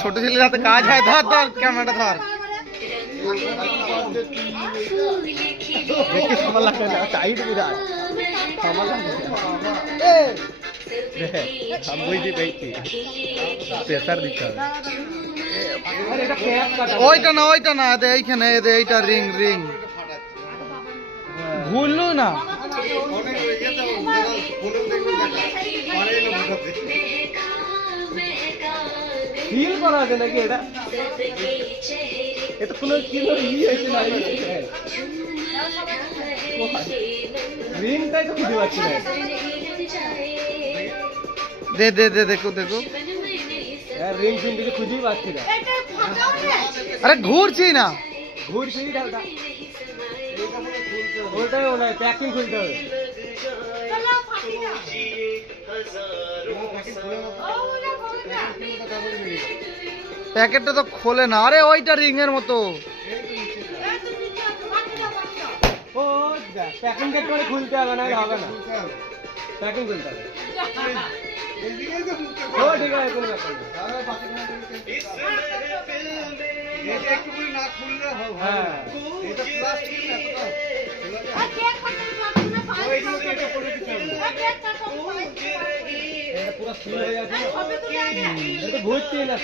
ছোট ছেলের হাতে কাজ হয়। ধর ধর ক্যামেরাটা ধর। ওইটা না ওইটা না, এইখানে এইটা রিং রিং ভুললো না। ফিল করা আছে নাকি এটা? এটা কোনো কি হয়েছে না, রিংটাই তো খুঁজে পাচ্ছি না। দে দে দে, দেখো দেখো, রিং ফিং দিকে খুঁজেই পাচ্ছি না। আরে ঘুরছি না, ঘুরছি ওটাই ওটাই প্যাকিং খুলতে হবে। প্যাকেটটা তো খোলে না। আরে ওইটা রিং এর মতো। ও প্যাকিং করে খুলতে হবে, না হবে না। প্যাকিং খুলতে হবে। ও ঠিক আছে, কোনো ব্যাপার না। এটা একটু করে না খুললে হবে। হ্যাঁ এটা প্লাস্টিক না তো। এটা পুরো ফুল হয়ে যাচ্ছে। এটা ঘুরছে না,